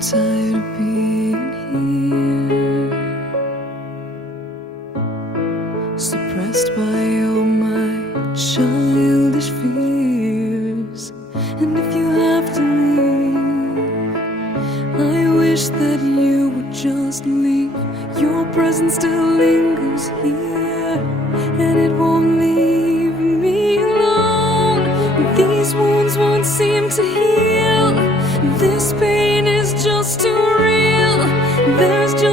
tired of being here, suppressed by all my childish fears. And if you have to leave, I wish that you would just leave. Your presence still lingers here, and it won't leave me alone. These wounds won't seem to heal. This pain is just too real. There's just